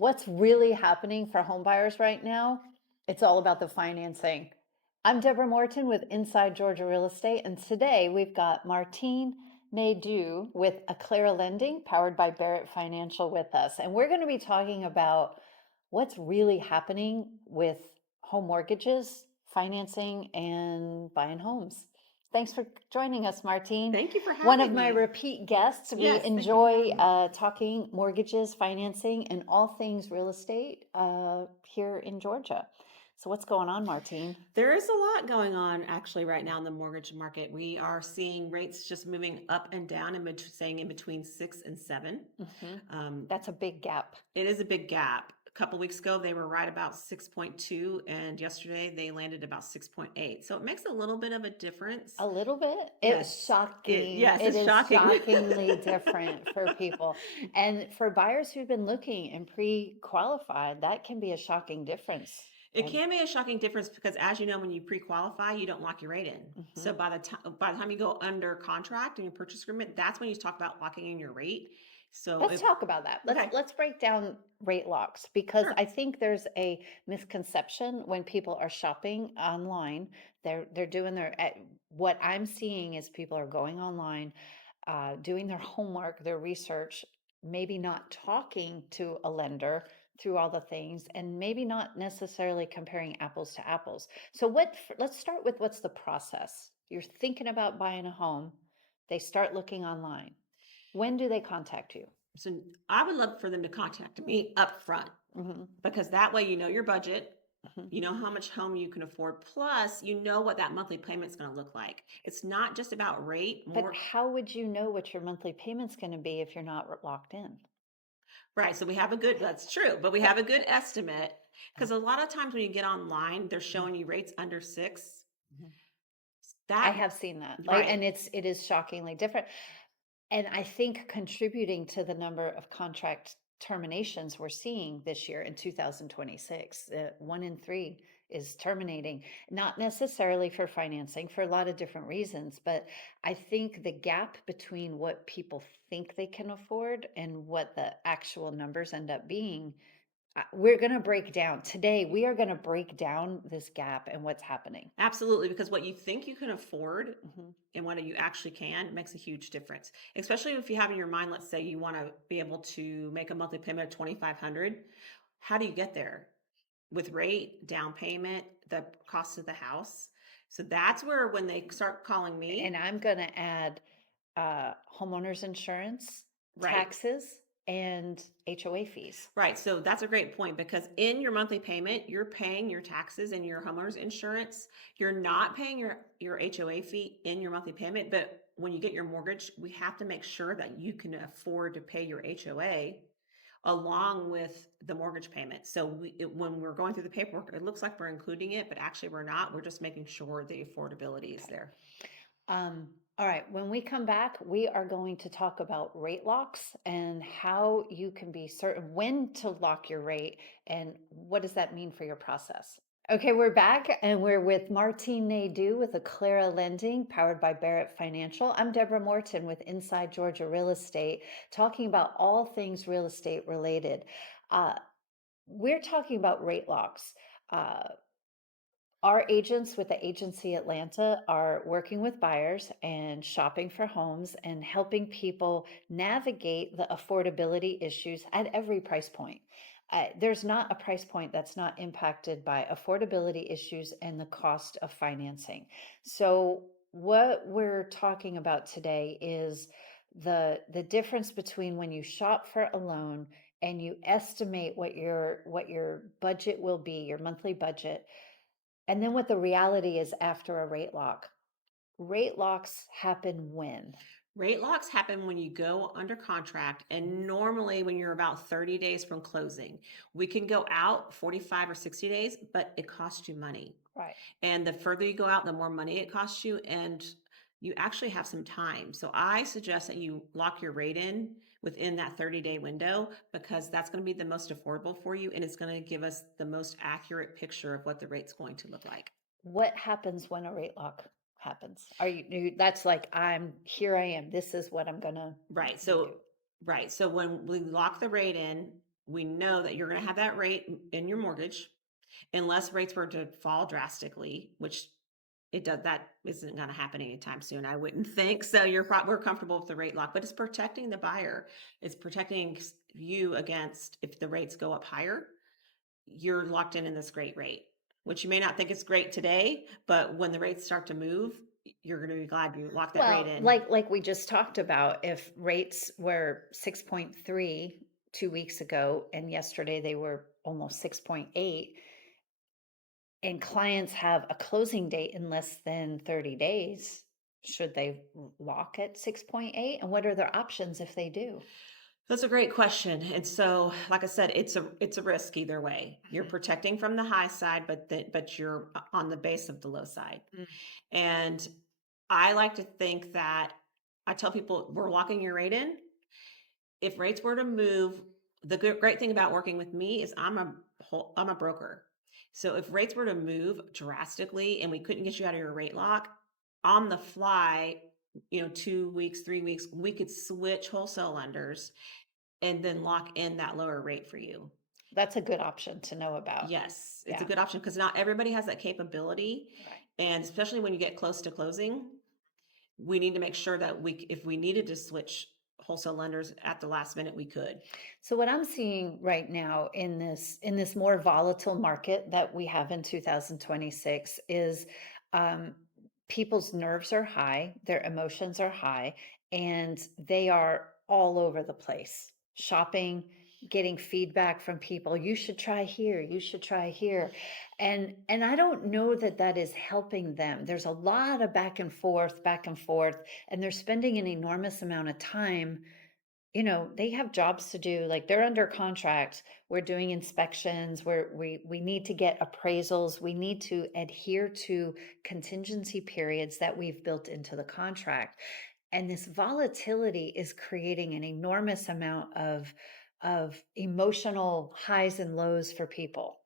What's really happening for home buyers right now? It's all about the financing. I'm Deborah Morton with Inside Georgia Real Estate, and today we've got Martine Nedou with Acclara Lending, powered by Barrett Financial, with us. And we're going to be talking about what's really happening with home mortgages, financing, and buying homes. Thanks for joining us, Martine. Thank you for One of having my me. repeat guests. We Yes, thank you for enjoy having me. talking mortgages, financing, and all things real estate here in Georgia. So, what's going on, Martine? There is a lot going on actually right now in the mortgage market. We are seeing rates just moving up and down and saying in between 6 and 7. Hmm. Um, That's a big gap. it is a big gap. A couple weeks ago, they were right about 6.2, and yesterday they landed about 6.8. So it makes a little bit of a difference. A little bit. It's Yes, shocking. yes, It it's is shocking. shockingly different for people. And for buyers who've been looking and pre-qualified, that can be a shocking difference. It can be a shocking difference because, as you know, when you pre-qualify, you don't lock your rate in. Mhm. So by the time you go under contract in your purchase agreement, that's when you talk about locking in your rate. So Let's if talk about that. Let's okay, let's break down rate locks because sure. I think there's a misconception when people are shopping online. They're doing what I'm seeing is people are going online, doing their homework, their research, maybe not talking to a lender through all the things, and maybe not necessarily comparing apples to apples. So let's start with what's the process. You're thinking about buying a home. They start looking online. When do they contact you? So I would love for them to contact me up front Mhm, because that way you know your budget, mhm. you know how much home you can afford, plus you know what that monthly payment's going to look like. It's not just about rate, But more how would you know what your monthly payment's gonna be if you're not locked in? right. So we have a good, that's true, but we have a good estimate because a lot of times when you get online, they're Mhm, showing you rates under 6. mhm. I That have seen that, right. and it is shockingly different, and I think contributing to the number of contract terminations we're seeing this year in 2026, 1 in 3 is terminating, not necessarily for financing, for a lot of different reasons, but I think the gap between what people think they can afford and what the actual numbers end up being, we're gonna break down today, we are gonna break down this gap and what's happening. Absolutely, because what you think you can afford Mhm. and what you actually can makes a huge difference. Especially if you have in your mind, let's say you want to be able to make a monthly payment of 2,500. How do you get there? With rate, down payment, the cost of the house. So that's where when they start calling And me, I'm gonna add homeowners insurance, right? taxes, and HOA fees. Right. So that's a great point because in your monthly payment, you're paying your taxes and your homeowner's insurance. You're not paying your HOA fee in your monthly payment, but when you get your mortgage, we have to make sure that you can afford to pay your HOA along with the mortgage payment. So when we're going through the paperwork, it looks like we're including it, but actually we're not. We're just making sure the affordability is Okay. there. All right, when we come back, we are going to talk about rate locks and how you can be certain when to lock your rate and what does that mean for your process. Okay, we're back and we're with Martine Nedou with Acclara Lending, powered by Barrett Financial. I'm Deborah Morton with Inside Georgia Real Estate, talking about all things real estate related. Uh, we're talking about rate locks. Uh, our agents with the Agency Atlanta are working with buyers and shopping for homes and helping people navigate the affordability issues at every price point. There's not a price point that's not impacted by affordability issues and the cost of financing. So, what we're talking about today is the difference between when you shop for a loan and you estimate what your budget will be, your monthly budget, and then what the reality is after a rate lock. Rate locks happen when? Rate locks happen when you go under contract, Mhm. and normally when you're about 30 days from closing. We can go out 45 or 60 days, but it costs you money. Right. And the further you go out, the more money it costs you, and you actually have some time. So I suggest that you lock your rate in within that 30-day window because that's going to be the most affordable for you, and it's going to give us the most accurate picture of what the rate's going to look like. What happens when a rate lock happens? That's like, I am, this is what I'm gonna Right. do. So when we lock the rate in, we know that you're going to have that rate in your mortgage unless rates were to fall drastically, which that isn't going to happen anytime soon, I wouldn't think. So we're comfortable with the rate lock, but it's protecting the buyer. It's protecting you against if the rates go up higher, you're locked in this great rate, which you may not think is great today, but when the rates start to move, you're going to be glad you locked that rate Well, in. like we just talked about, if rates were 6.3 2 weeks ago and yesterday they were almost 6.8, and clients have a closing date in less than 30 days, should they lock at 6.8? And what are their options if they do? That's a great question. And so, like I said, it's a risk either way. You're Mhm. protecting from the high side, but you're on the base of the low side. Mm. And I like to think that I tell people we're locking your rate in. If rates were to move, the great thing about working with me is I'm a broker. So if rates were to move drastically and we couldn't get you out of your rate lock on the fly, 2 weeks, 3 weeks, we could switch wholesale lenders and then lock in that lower rate for you. That's a good option to know about. Yes, it's a Yeah, good option because not everybody has that capability. right. And especially when you get close to closing, we need to make sure that if we needed to switch wholesale lenders at the last minute, we could. So what I'm seeing right now in this more volatile market that we have in 2026 is um, people's nerves are high, their emotions are high, and they are all over the place. Shopping, getting feedback from people. You should try here. You should try here, and I don't know that that is helping them. There's a lot of back and forth, and they're spending an enormous amount of time. They have jobs to do, like they're under contract. We're doing inspections, we need to get appraisals, we need to adhere to contingency periods that we've built into the contract. And this volatility is creating an enormous amount of emotional highs and lows for people.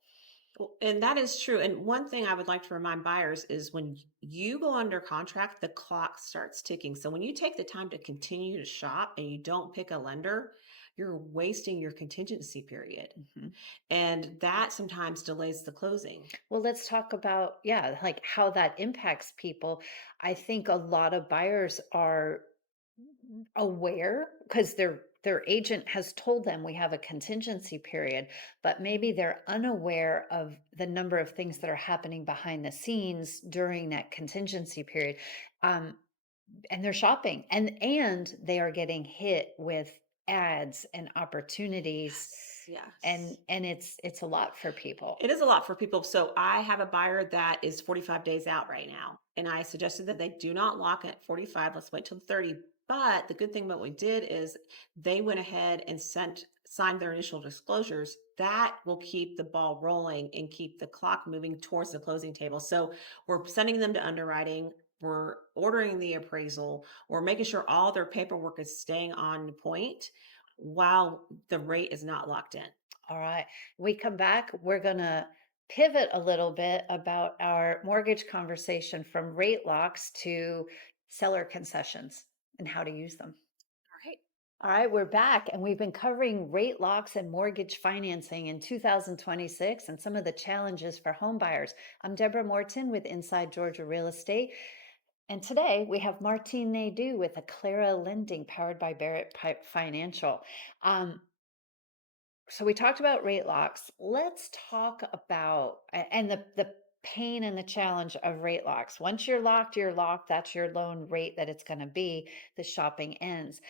Well, and that is true. And one thing I would like to remind buyers is when you go under contract, the clock starts ticking. So when you take the time to continue to shop and you don't pick a lender, you're wasting your contingency period. Mhm. And that sometimes delays the closing. Well, let's talk about, yeah, like how that impacts people. I think a lot of buyers are aware because their agent has told them we have a contingency period, but maybe they're unaware of the number of things that are happening behind the scenes during that contingency period. Um, and they're shopping, and they are getting hit with ads and opportunities, Yes, yes. and it's a lot for people. It is a lot for people. So I have a buyer that is 45 days out right now. And I suggested that they do not lock at 45. Let's wait till 30. But the good thing about what we did is they went ahead and signed their initial disclosures. That will keep the ball rolling and keep the clock moving towards the closing table. So we're sending them to underwriting. We're ordering the appraisal. We're making sure all their paperwork is staying on point while the rate is not locked in. All right. We come back, we're going to pivot a little bit about our mortgage conversation from rate locks to seller concessions and how to use them. All right. All right, we're back and we've been covering rate locks and mortgage financing in 2026 and some of the challenges for home buyers. I'm Deborah Morton with Inside Georgia Real Estate. And today we have Martine Nedou with Acclara Lending, powered by Barrett Financial. Um, so we talked about rate locks. Let's talk about and the pain and the challenge of rate locks. Once you're locked, you're locked. That's your loan rate that it's going to be. The shopping ends.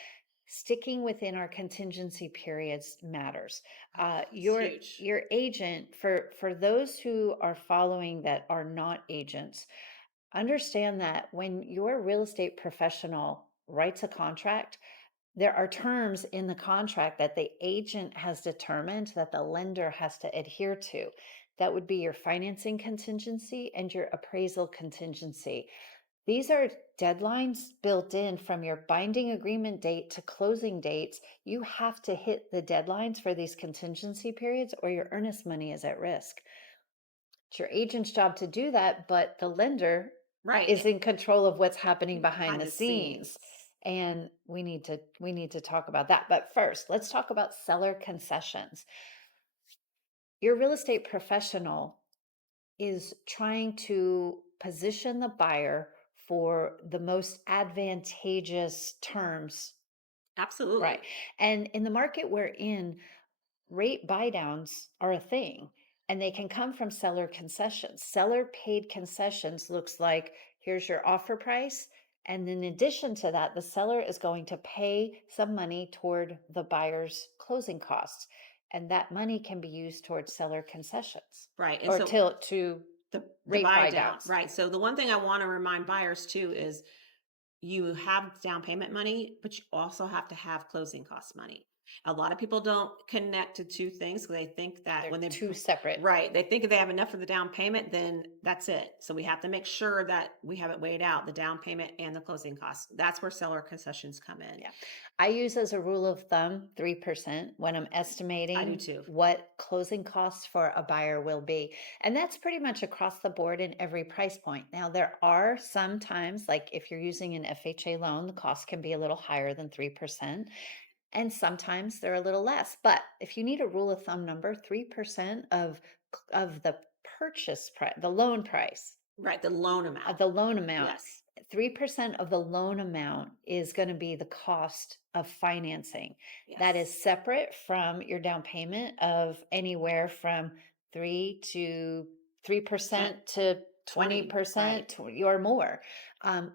Sticking within our contingency periods matters. It's huge. Your agent, for those who are following that are not agents, understand that when your real estate professional writes a contract, there are terms in the contract that the agent has determined that the lender has to adhere to. That would be your financing contingency and your appraisal contingency. These are deadlines built in from your binding agreement date to closing dates. You have to hit the deadlines for these contingency periods or your earnest money is at risk. It's your agent's job to do that, but the lender Right. is in control of what's happening behind Behind the the scenes. scenes. And we need to talk about that. But first, let's talk about seller concessions. Your real estate professional is trying to position the buyer for the most advantageous terms, right? Absolutely. And in the market we're in, rate buydowns are a thing, and they can come from seller concessions. Seller paid concessions looks like here's your offer price. And in addition to that, the seller is going to pay some money toward the buyer's closing costs. And that money can be used towards seller concessions Right. And or so to the rate buy buy down, downs. right? So the one thing I want to remind buyers too is you have down payment money, but you also have to have closing cost money. A lot of people don't connect to two things because they think that They're when they two separate. right, they think if they have enough for the down payment, then that's it. So we have to make sure that we have it weighed out, the down payment and the closing costs. That's where seller concessions come in. Yeah. I use as a rule of thumb 3% when I'm I do estimating too. what closing costs for a buyer will be. And that's pretty much across the board in every price point. Now, there are some times, like if you're using an FHA loan, the cost can be a little higher than 3%. And sometimes they're a little less. But if you need a rule of thumb number, 3% of the purchase price, the loan price, Right, the loan of amount. the loan amount, Yes. 3% of the loan amount is going to be the cost of financing. That is Yes. separate from your down payment of anywhere from 3 to 3% Percent to 20. Right. 20% or more.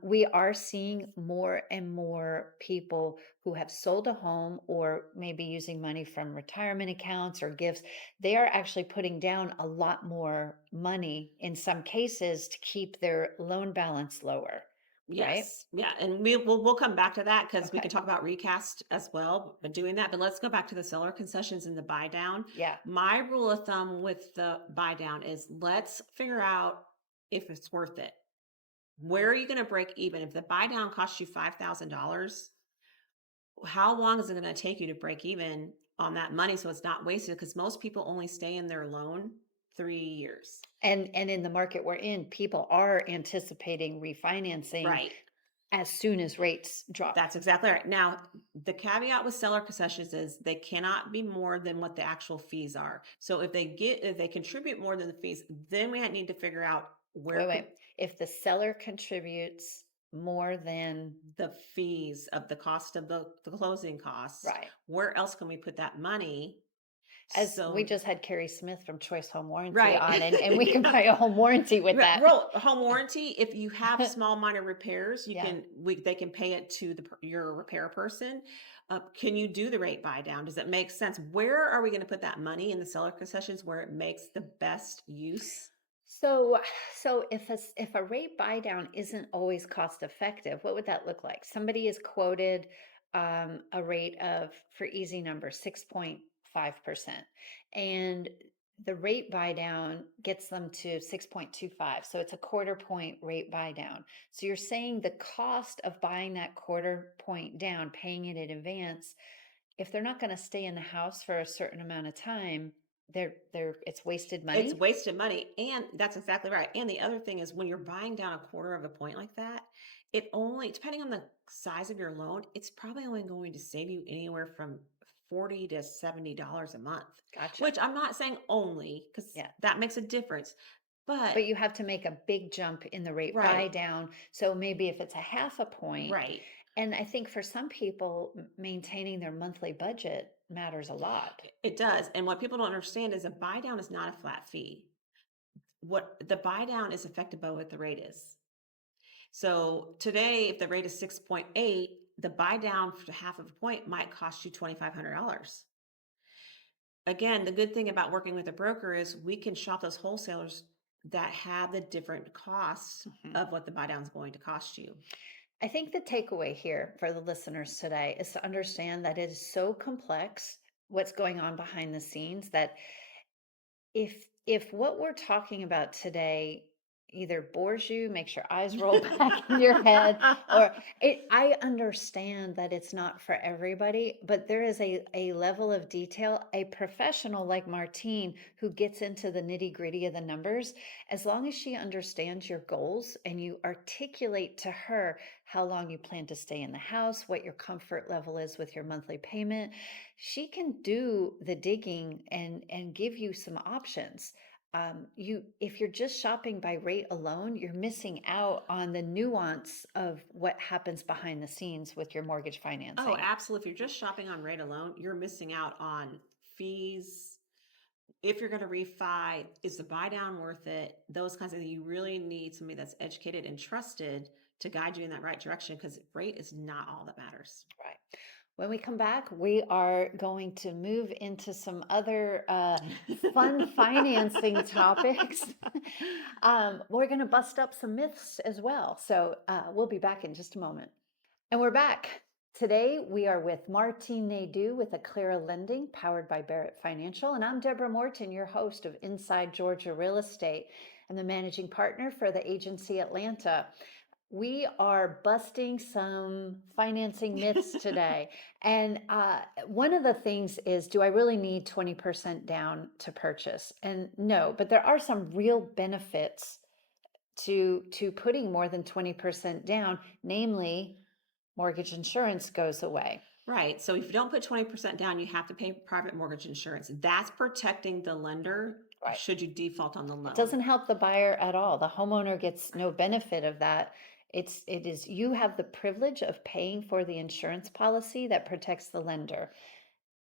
We are seeing more and more people who have sold a home or maybe using money from retirement accounts or gifts. They are actually putting down a lot more money in some cases to keep their loan balance lower, right? Yes. Yeah. And we'll come back to that because we can Okay. talk about recast as well, but doing that. But let's go back to the seller concessions and the buy down. Yeah. My rule of thumb with the buy down is let's figure out if it's worth it. Where are you going to break even? If the buy down costs you $5,000, how long is it going to take you to break even on that money so it's not wasted? Because most people only stay in their loan 3 years. And in the market we're in, people are anticipating refinancing Right. as soon as rates drop. That's exactly right. Now, the caveat with seller concessions is they cannot be more than what the actual fees are. So if they contribute more than the fees, then we need to figure out where Wait. If the seller contributes more than, the fees of the cost of the closing costs, right. where else can we put that money? As we So just had Carrie Smith from Choice Home Warranty right. on, and we can Yeah. buy a home warranty with Right, that. well, home warranty, if you have small minor repairs, Yeah. they can pay it to your repair person. Can you do the rate buy down? Does it make sense? Where are we going to put that money in the seller concessions where it makes the best use? So, so if a rate buy down isn't always cost effective, what would that look like? Somebody is quoted a rate of, for easy number, 6.5%, and the rate buy down gets them to 6.25. So it's a quarter point rate buy down. So you're saying the cost of buying that quarter point down, paying it in advance, if they're not going to stay in the house for a certain amount of time, it's wasted It's money. wasted money. And that's exactly right. And the other thing is when you're buying down a quarter of a point like that, it only, depending on the size of your loan, it's probably only going to save you anywhere from $40 to $70 a month, Gotcha. which I'm not saying only because Yeah. that makes a difference. But But you have to make a big jump in the rate buy right, down. So maybe if it's a half a point, right. and I think for some people, maintaining their monthly budget matters a lot. It does. And what people don't understand is a buy down is not a flat fee. What the buy down is affected by what the rate is. So today, if the rate is 6.8, the buy down for half of a point might cost you $2,500. Again, the good thing about working with a broker is we can shop those wholesalers that have the different costs Mhm. of what the buy down is going to cost you. I think the takeaway here for the listeners today is to understand that it is so complex what's going on behind the scenes that if what we're talking about today either bores you, makes your eyes roll back in your head, or I understand that it's not for everybody, but there is a level of detail. A professional like Martine, who gets into the nitty-gritty of the numbers, as long as she understands your goals and you articulate to her how long you plan to stay in the house, what your comfort level is with your monthly payment, she can do the digging and give you some options. If you're just shopping by rate alone, you're missing out on the nuance of what happens behind the scenes with your mortgage Oh, financing. absolutely. If you're just shopping on rate alone, you're missing out on fees. If you're going to refi, is the buy down worth it? Those kinds of things. You really need somebody that's educated and trusted to guide you in that right direction, because rate is not all that matters. Right. When we come back, we are going to move into some other fun financing topics. We're going to bust up some myths as well. So we'll be back in just a moment. And we're back. Today we are with Martine Nedou with Acclara Lending, powered by Barrett Financial. And I'm Deborah Morton, your host of Inside Georgia Real Estate. I'm the managing partner for the agency Atlanta. We are busting some financing myths today. And one of the things is, do I really need 20% down to purchase? And no, but there are some real benefits to putting more than 20% down, namely mortgage insurance goes away. Right. So if you don't put 20% down, you have to pay private mortgage insurance. That's protecting the lender Right. should you default on the loan. It doesn't help the buyer at all. The homeowner gets no benefit of that. It is you have the privilege of paying for the insurance policy that protects the lender.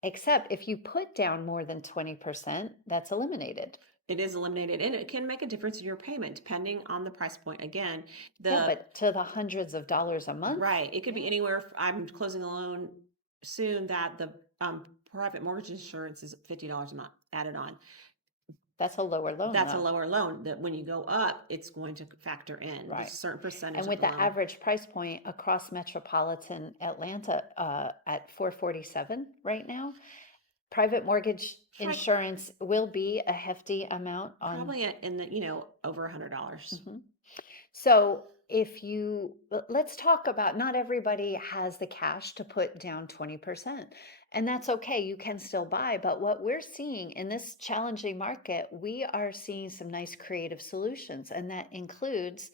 Except if you put down more than 20%, that's eliminated. It is eliminated, and it can make a difference in your payment depending on the price point. Again, Yeah, but to the hundreds of dollars a month. right, it could be anywhere. I'm closing a loan soon that the private mortgage insurance is $50 a month added on. That's a lower loan. That's a lower loan. That when you go up, it's going to factor in Right. a certain percentage. And with the the average price point across metropolitan Atlanta at $447 right now, private mortgage insurance will be a hefty amount on probably in the over $100. Mm-hmm. So let's talk about, not everybody has the cash to put down 20%, and that's okay. You can still buy, but what we're seeing in this challenging market, we are seeing some nice creative solutions, and that includes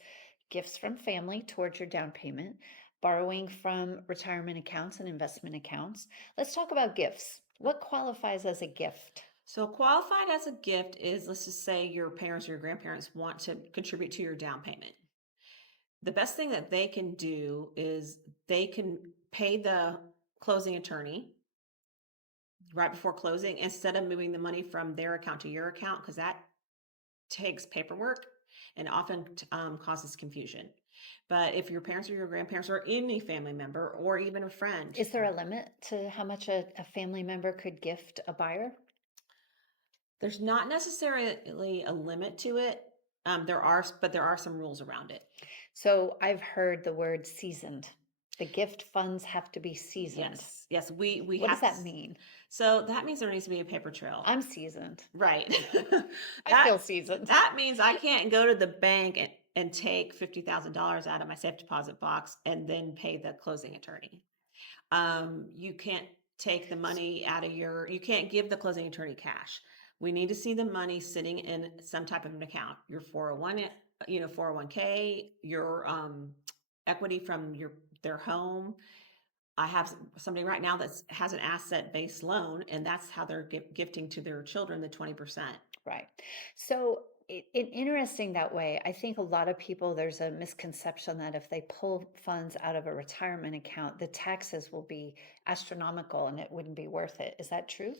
gifts from family towards your down payment, borrowing from retirement accounts and investment accounts. Let's talk about gifts. What qualifies as a gift? So qualified as a gift is, let's just say your parents or your grandparents want to contribute to your down payment. The best thing that they can do is they can pay the closing attorney right before closing, instead of moving the money from their account to your account, because that takes paperwork and often causes confusion. But if your parents or your grandparents or any family member or even a friend. Is there a limit to how much a family member could gift a buyer? There's not necessarily a limit to it. There are some rules around it. So I've heard the word seasoned. The gift funds have to be seasoned. Yes. We What does that mean? So that means there needs to be a paper trail. I'm seasoned. Right. I feel seasoned. That means I can't go to the bank and take $50,000 out of my safe deposit box and then pay the closing attorney. You can't take the money you can't give the closing attorney cash. We need to see the money sitting in some type of an account. Your 401k, your equity from their home. I have somebody right now that has an asset-based loan, and that's how they're gifting to their children the 20%. Right. So interesting that way. I think a lot of people, there's a misconception that if they pull funds out of a retirement account, the taxes will be astronomical and it wouldn't be worth it. Is that true?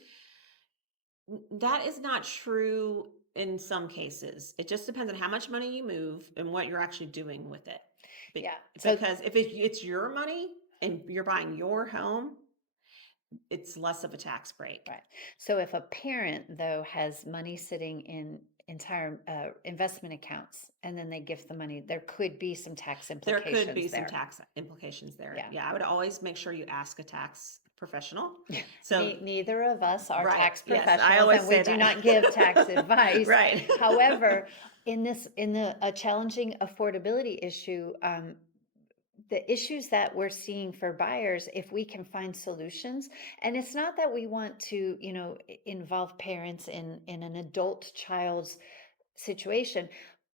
That is not true in some cases. It just depends on how much money you move and what you're actually doing with it. Yeah. Because if it's your money and you're buying your home, it's less of a tax break. Right. So if a parent, though, has money sitting in entire investment accounts and then they gift the money, there could be some tax implications. There could be some tax implications there. Yeah, I would always make sure you ask a tax professional. So neither of us are tax professionals, I always and we do not give tax advice. Right. However, in the a challenging affordability issue, the issues that we're seeing for buyers, if we can find solutions, and it's not that we want to, involve parents in an adult child's situation.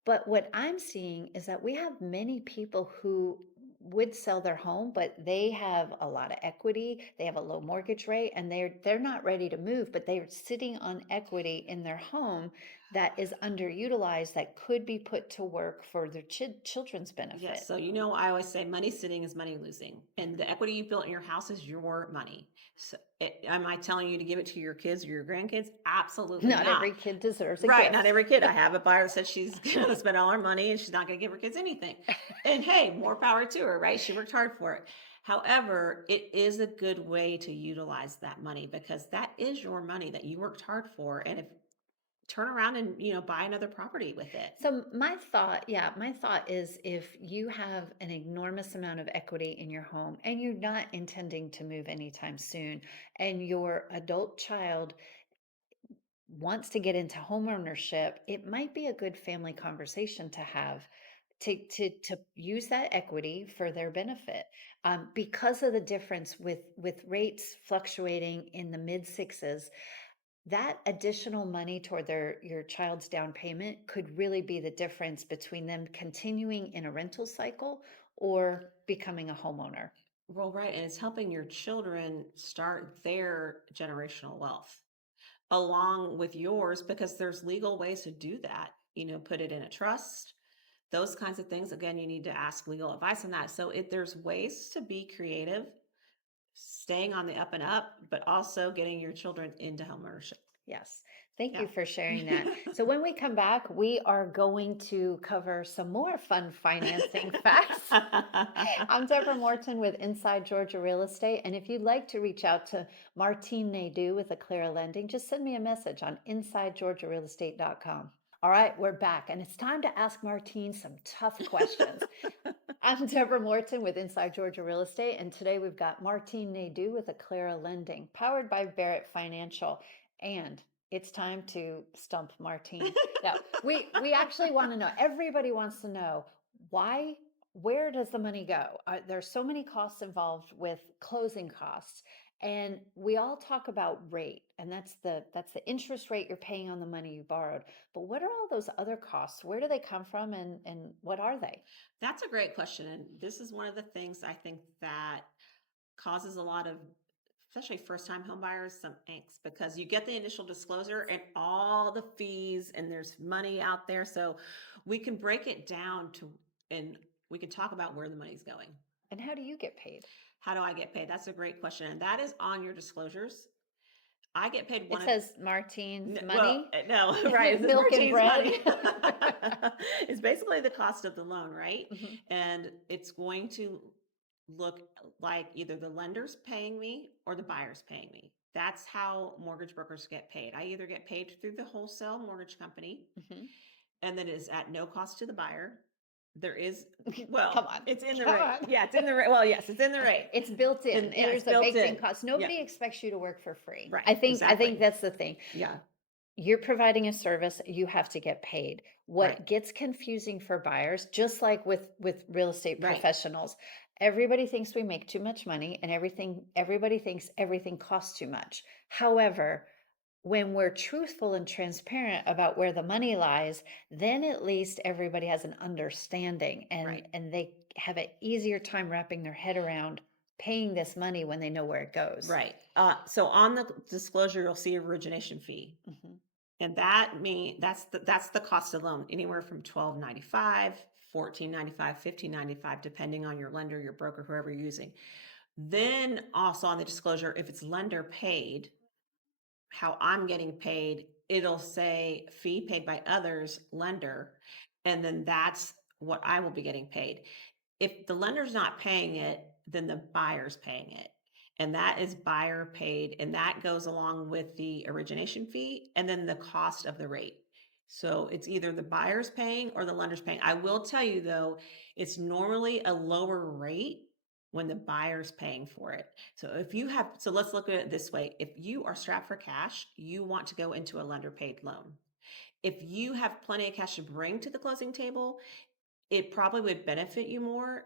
But what I'm seeing is that we have many people who would sell their home, but they have a lot of equity, they have a low mortgage rate, and they're not ready to move, but they're sitting on equity in their home that is underutilized that could be put to work for their children's Yes. benefit. So, I always say money sitting is money losing, and the equity you built in your house is your money. So, am I telling you to give it to your kids or your grandkids? Absolutely Not not. every kid deserves a Right. Not gift. every kid. I have a buyer that said she's going to spend all her money and she's not going to give her kids anything. And hey, more power to her, right? She worked hard for it. However, it is a good way to utilize that money because that is your money that you worked hard for. And if turn around and, buy another property with it. So my thought, yeah, my thought is if you have an enormous amount of equity in your home and you're not intending to move anytime soon, and your adult child wants to get into home ownership, it might be a good family conversation to have to use that equity for their benefit, because of the difference with rates fluctuating in the mid sixes. That additional money toward your child's down payment could really be the difference between them continuing in a rental cycle or becoming a homeowner. Well, right. And it's helping your children start their generational wealth along with yours because there's legal ways to do that. Put it in a trust, those kinds of things. Again, you need to ask legal advice on that. So if there's ways to be creative, staying on the up and up, but also getting your children into home ownership. Yes. Thank Yeah. you for sharing that. So when we come back, we are going to cover some more fun financing facts. I'm Deborah Morton with Inside Georgia Real Estate. And if you'd like to reach out to Martine Nedou with Acclara Lending, just send me a message on InsideGeorgiaRealEstate.com. All right, we're back, and it's time to ask Martine some tough questions. I'm Deborah Morton with Inside Georgia Real Estate, and today we've got Martine Nedou with Acclara Lending, powered by Barrett Financial. And it's time to stump Martine. Now, we actually want to know, everybody wants to know why, where does the money go? There's so many costs involved with closing costs. And we all talk about rate, and that's the interest rate you're paying on the money you borrowed. But what are all those other costs? Where do they come from, and what are they? That's a great question. And this is one of the things I think that causes a lot of, especially first time home buyers, some angst because you get the initial disclosure and all the fees and there's money out there. So we can break it down and we can talk about where the money's going. And how do you get paid? How do I get paid? That's a great question. And that is on your disclosures. I get paid It says Martine's money. No, Right, it's milk and Martine's bread. money. It's basically the cost of the loan, right? Mhm. And it's going to look like either the lender's paying me or the buyer's paying me. That's how mortgage brokers get paid. I either get paid through the wholesale mortgage company, Mhm. and then it is at no cost to the buyer. There is, Come well, on. it's in the Come rate. on. Yeah, it's in the rate. Well, yes, it's in the rate. It's built in. And yeah, it's There's a built baked-in in. cost. Yeah, Nobody expects you to work for free. right. I think Exactly. that's the thing. Yeah. You're providing a service, you have to get paid. What Right. gets confusing for buyers, just like with real estate Right. professionals, everybody thinks we make too much money, and everybody thinks everything costs too much. However, when we're truthful and transparent about where the money lies, then at least everybody has an understanding, Right. and they have an easier time wrapping their head around paying this money when they know where it goes. Right. So on the disclosure, you'll see origination fee. Mhm. And that's the cost of loan, anywhere from 12.95, 14.95, 15.95, depending on your lender, your broker, whoever you're using. Then also on the disclosure, if it's lender paid, how I'm getting paid, it'll say fee paid by others, lender, and then that's what I will be getting paid. If the lender's not paying it, then the buyer's paying it. And that is buyer paid. And that goes along with the origination fee and then the cost of the rate. So it's either the buyer's paying or the lender's paying. I will tell you though, it's normally a lower rate when the buyer's paying for it. So let's look at it this way. If you are strapped for cash, you want to go into a lender paid loan. If you have plenty of cash to bring to the closing table, it probably would benefit you more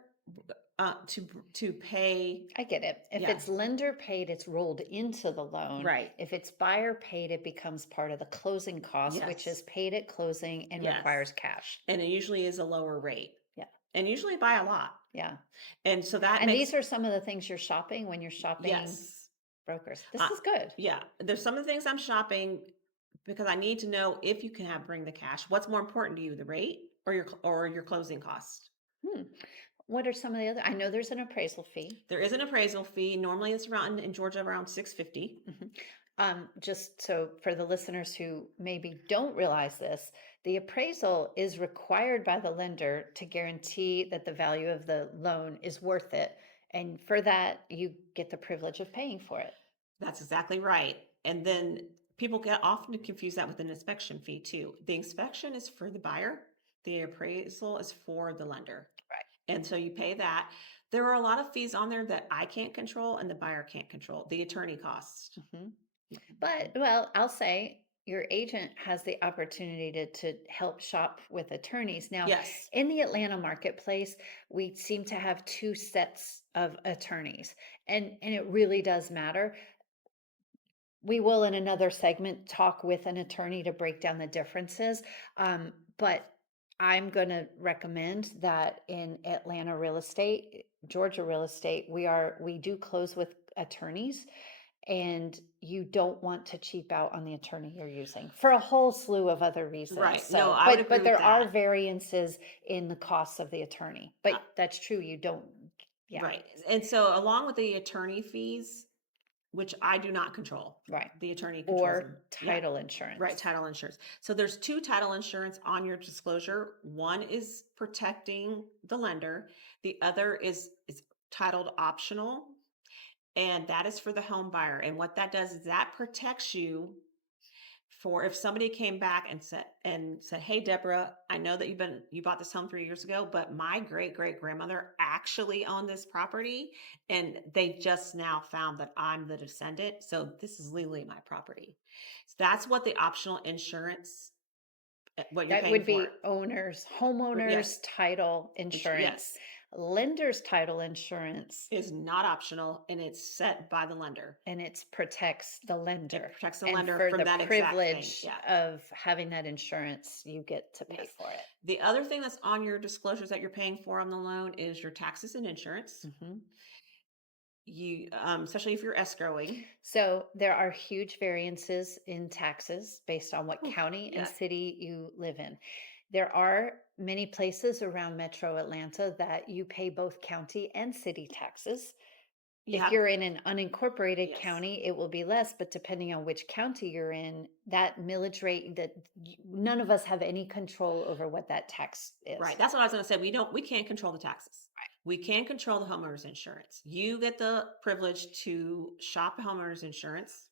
to pay. I get it. If Yeah, it's lender paid, it's rolled into the loan. right. If it's buyer paid, it becomes part of the closing cost, which is Yes, paid at closing and yes. requires cash. And it usually is a lower rate, Yeah. and usually by a lot. Yeah. And so that And makes these are some of the things you're shopping when you're shopping yes. brokers. This Uh, is good. yeah, there's some of the things I'm shopping because I need to know if you can bring the cash. What's more important to you, the rate or your closing cost? Hmm. What are some of the other? I know there's an appraisal fee. There is an appraisal fee. Normally, it's around in Georgia around 650. Mhm. Just so for the listeners who maybe don't realize this, the appraisal is required by the lender to guarantee that the value of the loan is worth it. And for that, you get the privilege of paying for it. That's exactly right. And then people get often confuse that with an inspection fee too. The inspection is for the buyer. The appraisal is for the lender. Right. And so you pay that. There are a lot of fees on there that I can't control and the buyer can't control. The attorney costs. Mhm. But, well, I'll say your agent has the opportunity to help shop with attorneys. Now, Yes. in the Atlanta marketplace, we seem to have two sets of attorneys, and it really does matter. We will in another segment talk with an attorney to break down the differences. But I'm going to recommend that in Atlanta real estate, Georgia real estate, we do close with attorneys, and you don't want to cheap out on the attorney you're using for a whole slew of other reasons. Right. No, So, I would agree but with there are that. variances in the costs of the attorney. But Uh, that's true. You don't, yeah, right. And so along with the attorney fees, which I do not control, right. the attorney controls them. Or Yeah. title insurance. Right, title insurance. So there's two title insurance on your disclosure. One is protecting the lender. The other is titled optional, and that is for the home buyer. And what that does is that protects you for if somebody came back and said, "Hey, Deborah, I know that you bought this home 3 years ago, but my great great grandmother actually owned this property, and they just now found that I'm the descendant, so this is legally my property." So that's what the optional insurance, what you're That paying would for. be owners, homeowners Yes, title insurance, yes, lender's title insurance, is not optional, and it's set by the lender. and it protects the lender. It protects the And lender for from the that exact thing. privilege Yeah. of having that insurance, you get to pay Yes. for it. The other thing that's on your disclosures that you're paying for on the loan is your taxes and insurance. Mhm. You, especially if you're escrowing. So there are huge variances in taxes based on what Oof, county and yeah. city you live in. There are many places around Metro Atlanta that you pay both county and city taxes. You If have, you're in an unincorporated yes, county, it will be less, but depending on which county you're in, that millage rate that none of us have any control over what that tax right. is. That's what I was going to say. We can't control the taxes. We can control the homeowner's insurance. You get the privilege to shop homeowner's insurance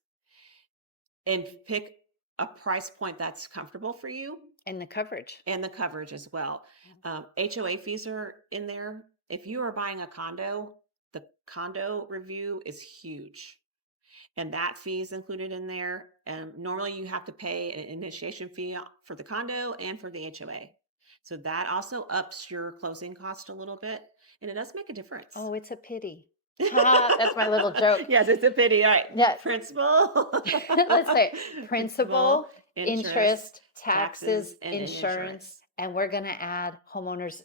and pick a price point that's comfortable for you And the coverage. and the coverage as well. HOA fees are in there. If you are buying a condo, the condo review is huge. And that fee is included in there. And normally you have to pay an initiation fee for the condo and for the HOA. So that also ups your closing cost a little bit, and it does make a difference. Oh, it's a pity. That's my little joke. Yes, it's a pity. All right. Yeah. Principal. Let's say principal, interest, taxes, taxes, and insurance, and we're going to add homeowners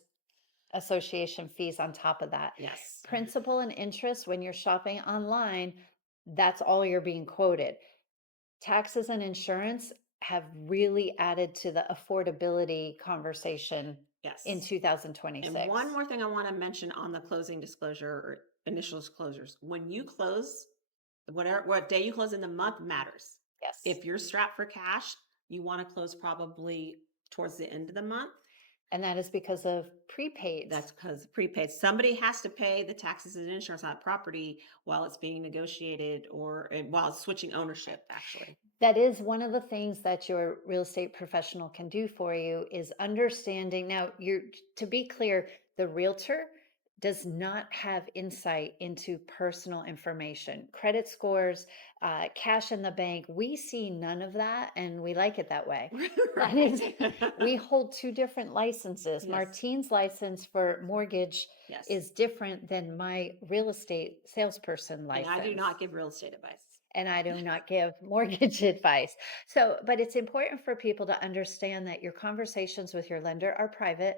association fees on top of that. Yes. Principal and interest, when you're shopping online, that's all you're being quoted. Taxes and insurance have really added to the affordability conversation Yes. in 2026. And one more thing I want to mention on the closing disclosure or initial disclosures. When you close, what day you close in the month matters. Yes. If you're strapped for cash, you want to close probably towards the end of the month. And that is because of prepaids. That's because prepaid. Somebody has to pay the taxes and insurance on that property while it's being negotiated or while it's switching ownership, actually. That is one of the things that your real estate professional can do for you is understanding. Now, to be clear, the realtor does not have insight into personal information, credit scores, cash in the bank. We see none of that, and we like it that way. That is, Right. we hold two different licenses. Yes. Martine's license for mortgage Yes. is different than my real estate salesperson And I do license. not give real estate advice. And I do not give mortgage advice. So, but it's important for people to understand that your conversations with your lender are private,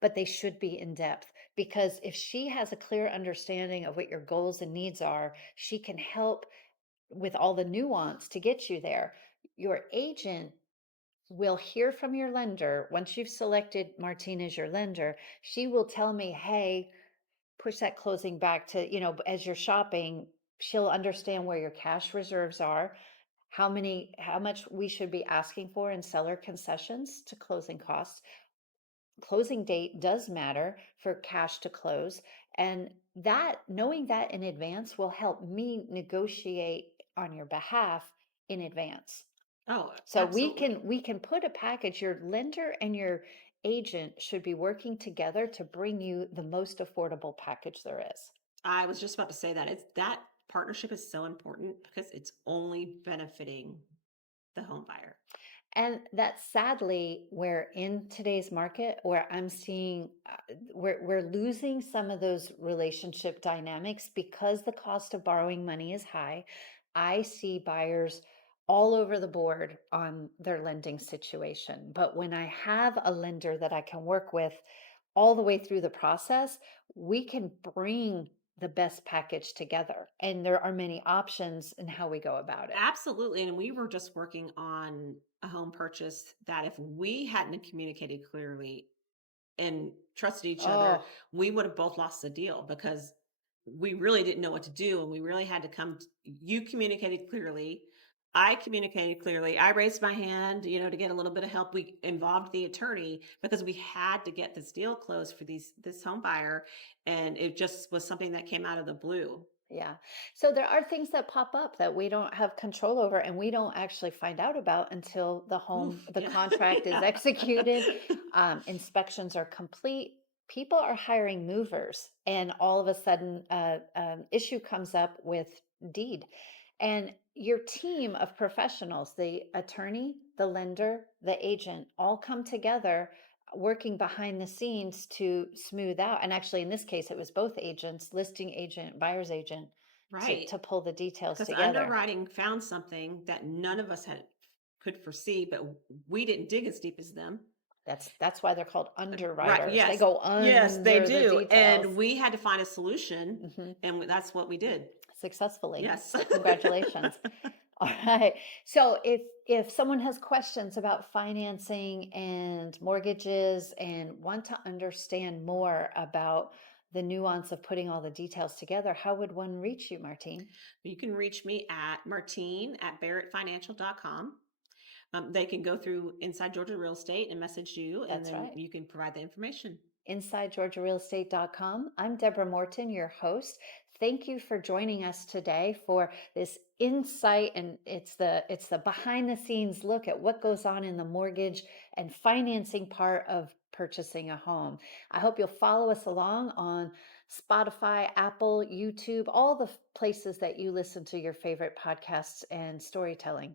but they should be in depth, because if she has a clear understanding of what your goals and needs are, she can help with all the nuance to get you there. Your agent will hear from your lender once you've selected Martine as your lender. She will tell me, hey, push that closing back to, as you're shopping, she'll understand where your cash reserves are, how much we should be asking for in seller concessions to closing costs. Closing date does matter for cash to close. And that, knowing that in advance, will help me negotiate on your behalf in advance. Oh, So absolutely. we can put a package, your lender and your agent should be working together to bring you the most affordable package there is. I was just about to say that that partnership is so important because it's only benefiting the home buyer. And that's sadly where in today's market, where I'm seeing we're losing some of those relationship dynamics because the cost of borrowing money is high. I see buyers all over the board on their lending situation. But when I have a lender that I can work with all the way through the process, we can bring the best package together. And there are many options in how we go about it. Absolutely. And we were just working on a home purchase that if we hadn't communicated clearly and trusted each other, Oh, we would have both lost the deal because we really didn't know what to do. And we really had to you communicated clearly. I communicated clearly. I raised my hand, to get a little bit of help. We involved the attorney because we had to get this deal closed for this home buyer. And it just was something that came out of the blue. yeah. So there are things that pop up that we don't have control over, and we don't actually find out about until Oof, the yeah. contract is Yeah. executed, inspections are complete, people are hiring movers, and all of a sudden, issue comes up with deed. And your team of professionals, the attorney, the lender, the agent, all come together working behind the scenes to smooth out. And actually, in this case, it was both agents, listing agent, buyer's agent, Right. to pull the details Because together. underwriting found something that none of us could foresee, but we didn't dig as deep as them. That's why they're called Right. underwriters. They Yes. go Yes, they under the do. details. And we had to find a solution, Mhm. and that's what we did. Successfully. Yes. So congratulations. All right. So if someone has questions about financing and mortgages and want to understand more about the nuance of putting all the details together, how would one reach you, Martine? You can reach me at Martine at barrettfinancial.com. They can go through Inside Georgia Real Estate and message you, and That's then right. you can provide the information. InsideGeorgiaRealEstate.com. I'm Deborah Morton, your host. Thank you for joining us today for this insight, and it's the behind the scenes look at what goes on in the mortgage and financing part of purchasing a home. I hope you'll follow us along on Spotify, Apple, YouTube, all the places that you listen to your favorite podcasts and storytelling.